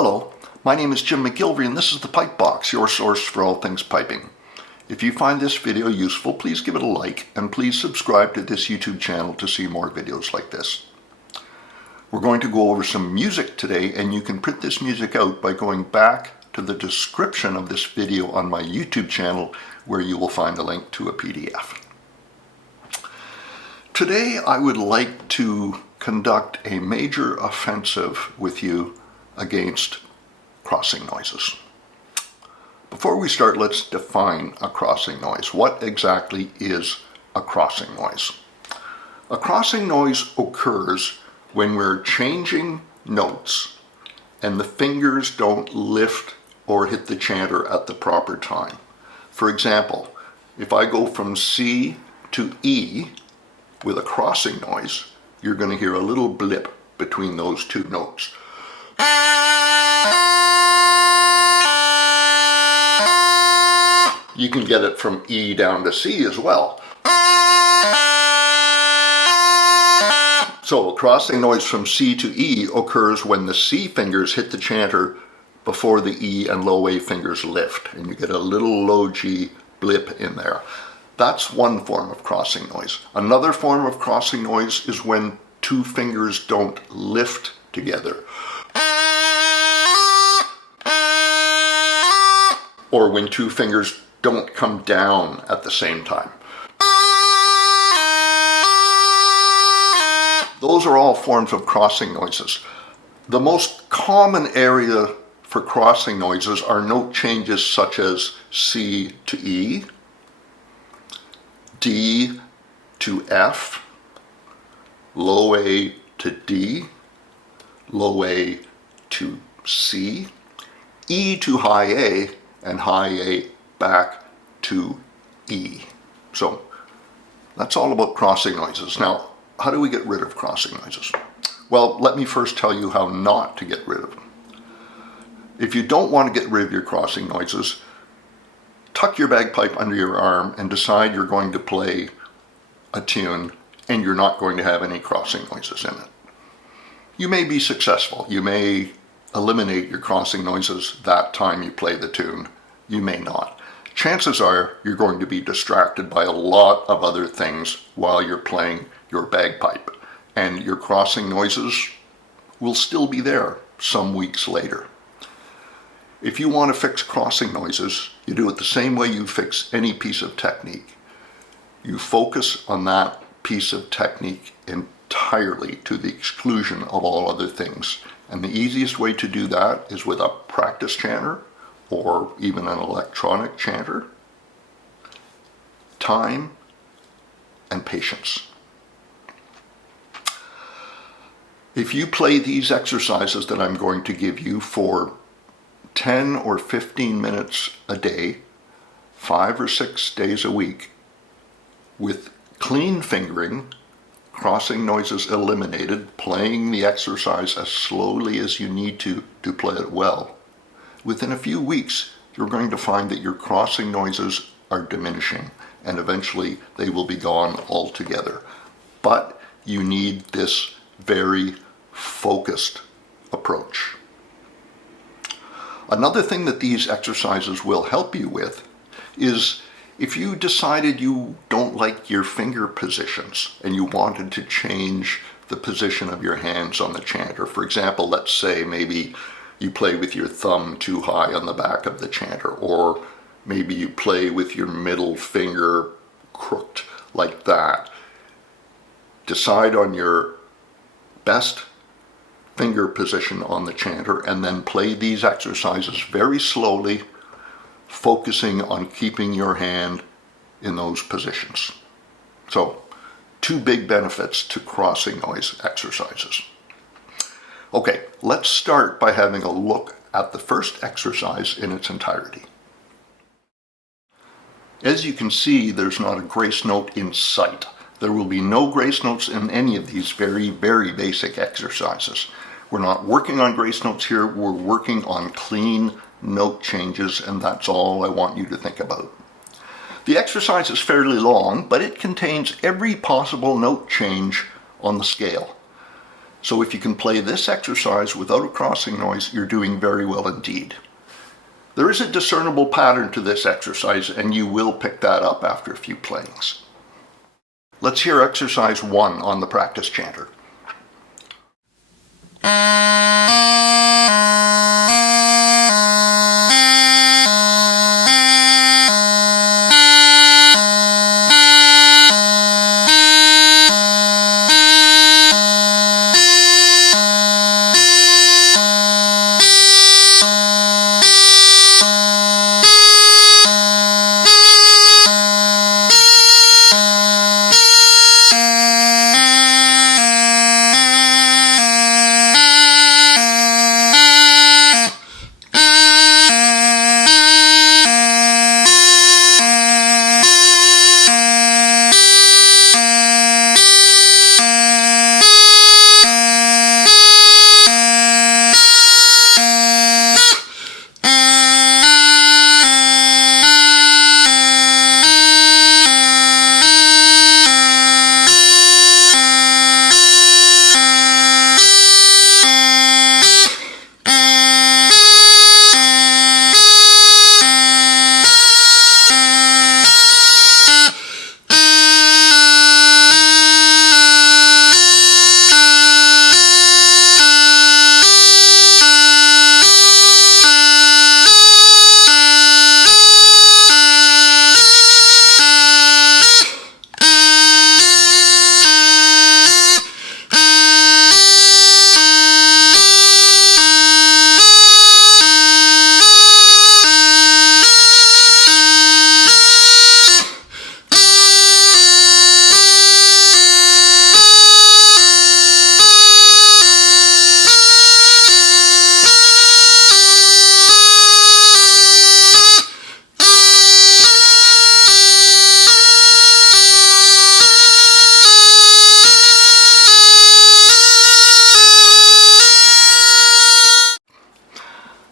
Hello, my name is Jim McGillivray and this is the Pipe Box, your source for all things piping. If you find this video useful, please give it a like and please subscribe to this YouTube channel to see more videos like this. We're going to go over some music today, and you can print this music out by going back to the description of this video on my YouTube channel, where you will find a link to a PDF. Today I would like to conduct a major offensive with you against crossing noises. Before we start, let's define a crossing noise. What exactly is a crossing noise? A crossing noise occurs when we're changing notes and the fingers don't lift or hit the chanter at the proper time. For example, if I go from C to E with a crossing noise, you're going to hear a little blip between those two notes. You can get it from E down to C as well. So a crossing noise from C to E occurs when the C fingers hit the chanter before the E and low A fingers lift, and you get a little low G blip in there. That's one form of crossing noise. Another form of crossing noise is when two fingers don't lift together, or when two fingers don't come down at the same time. Those are all forms of crossing noises. The most common area for crossing noises are note changes such as C to E, D to F, low A to D, low A to C, E to high A, and high A back to E. So that's all about crossing noises. Now, how do we get rid of crossing noises? Well, let me first tell you how not to get rid of them. If you don't want to get rid of your crossing noises, tuck your bagpipe under your arm and decide you're going to play a tune and you're not going to have any crossing noises in it. You may be successful. You may eliminate your crossing noises that time you play the tune. You may not. Chances are you're going to be distracted by a lot of other things while you're playing your bagpipe, and your crossing noises will still be there some weeks later. If you want to fix crossing noises, you do it the same way you fix any piece of technique. You focus on that piece of technique entirely to the exclusion of all other things. And the easiest way to do that is with a practice chanter or even an electronic chanter. Time and patience. If you play these exercises that I'm going to give you for 10 or 15 minutes a day, 5 or 6 days a week, with clean fingering, crossing noises eliminated, playing the exercise as slowly as you need to play it well, within a few weeks you're going to find that your crossing noises are diminishing and eventually they will be gone altogether. But you need this very focused approach. Another thing that these exercises will help you with is if you decided you don't like your finger positions and you wanted to change the position of your hands on the chanter. For example, let's say maybe you play with your thumb too high on the back of the chanter, or maybe you play with your middle finger crooked like that. Decide on your best finger position on the chanter and then play these exercises very slowly, focusing on keeping your hand in those positions. So, two big benefits to crossing noise exercises. Okay, let's start by having a look at the first exercise in its entirety. As you can see, there's not a grace note in sight. There will be no grace notes in any of these very, very basic exercises. We're not working on grace notes here, we're working on clean note changes, and that's all I want you to think about. The exercise is fairly long, but it contains every possible note change on the scale. So if you can play this exercise without a crossing noise, you're doing very well indeed. There is a discernible pattern to this exercise, and you will pick that up after a few playings. Let's hear exercise 1 on the practice chanter.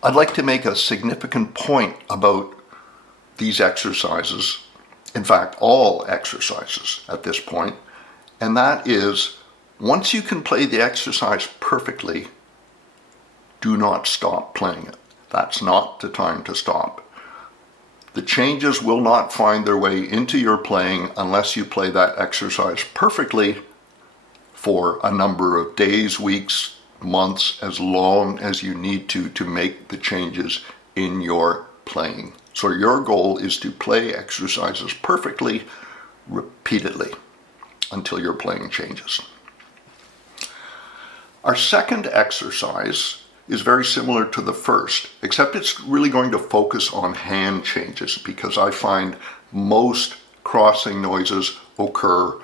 I'd like to make a significant point about these exercises, in fact, all exercises at this point, and that is, once you can play the exercise perfectly, do not stop playing it. That's not the time to stop. The changes will not find their way into your playing unless you play that exercise perfectly for a number of days, weeks, months, as long as you need to make the changes in your playing. So your goal is to play exercises perfectly, repeatedly, until your playing changes. Our second exercise is very similar to the first, except it's really going to focus on hand changes, because I find most crossing noises occur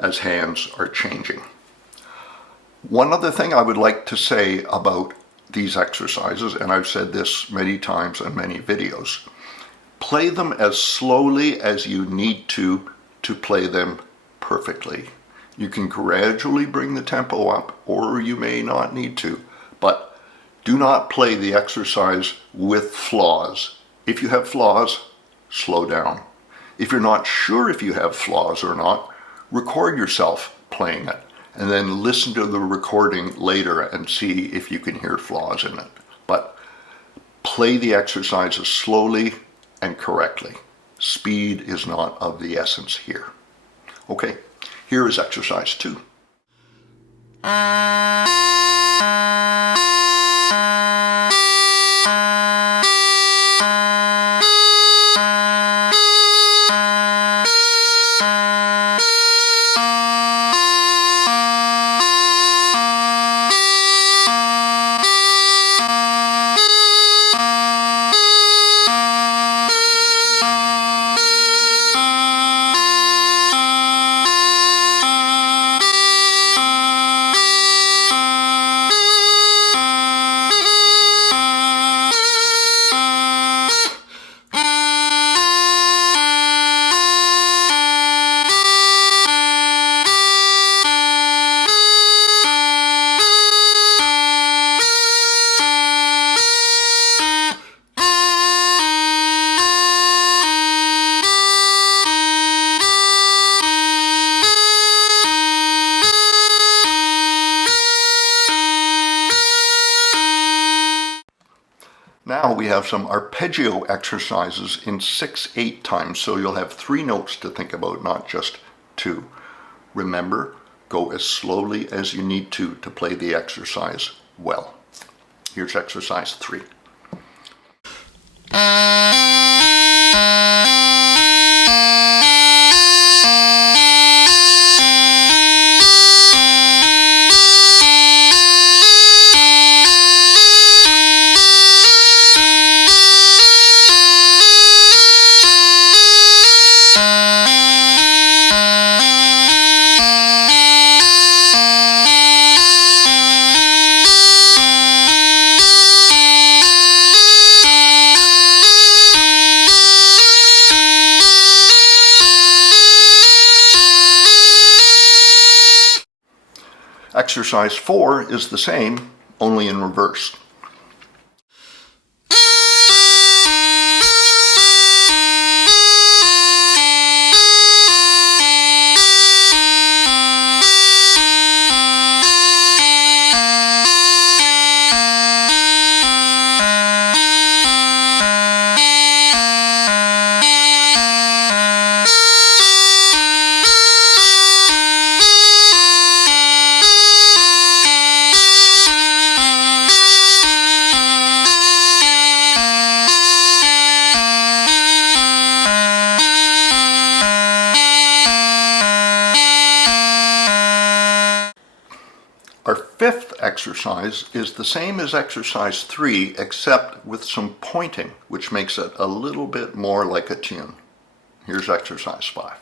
as hands are changing. One other thing I would like to say about these exercises, and I've said this many times in many videos, play them as slowly as you need to play them perfectly. You can gradually bring the tempo up, or you may not need to, but do not play the exercise with flaws. If you have flaws, slow down. If you're not sure if you have flaws or not, record yourself playing it, and then listen to the recording later and see if you can hear flaws in it. But play the exercises slowly and correctly. Speed is not of the essence here. Okay, here is exercise 2. we have some arpeggio exercises in 6/8 time, so you'll have 3 notes to think about, not just 2. Remember, go as slowly as you need to play the exercise well. Here's exercise 3. Exercise 4 is the same, only in reverse. Our 5th exercise is the same as exercise 3, except with some pointing, which makes it a little bit more like a tune. Here's exercise 5.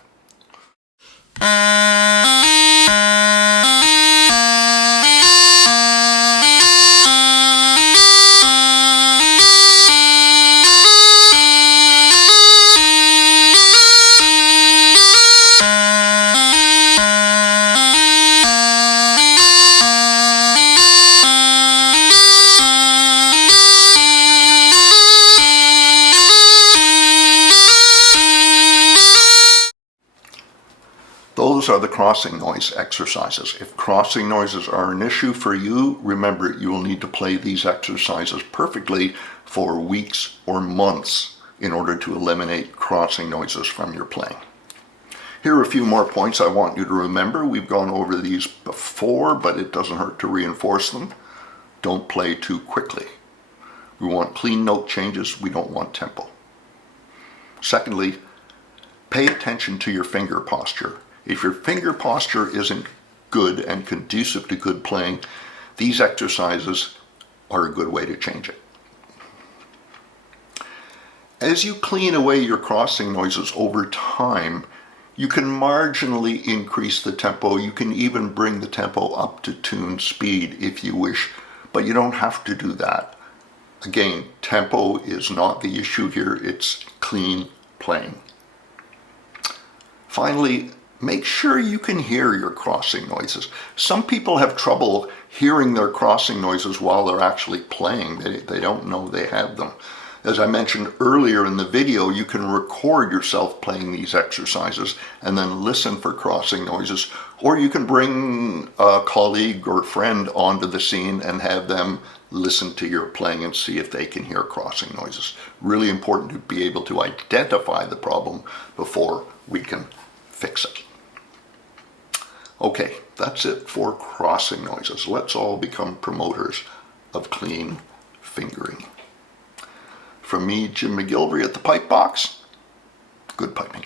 Those are the crossing noise exercises. If crossing noises are an issue for you, remember you will need to play these exercises perfectly for weeks or months in order to eliminate crossing noises from your playing. Here are a few more points I want you to remember. We've gone over these before, but it doesn't hurt to reinforce them. Don't play too quickly. We want clean note changes. We don't want tempo. Secondly, pay attention to your finger posture. If your finger posture isn't good and conducive to good playing, these exercises are a good way to change it. As you clean away your crossing noises over time, you can marginally increase the tempo. You can even bring the tempo up to tune speed if you wish, but you don't have to do that. Again, tempo is not the issue here, it's clean playing. Finally, make sure you can hear your crossing noises. Some people have trouble hearing their crossing noises while they're actually playing. They don't know they have them. As I mentioned earlier in the video, you can record yourself playing these exercises and then listen for crossing noises, or you can bring a colleague or friend onto the scene and have them listen to your playing and see if they can hear crossing noises. Really important to be able to identify the problem before we can fix it. Okay, that's it for crossing noises. Let's all become promoters of clean fingering. From me, Jim McGillivray at the Pipe Box, good piping.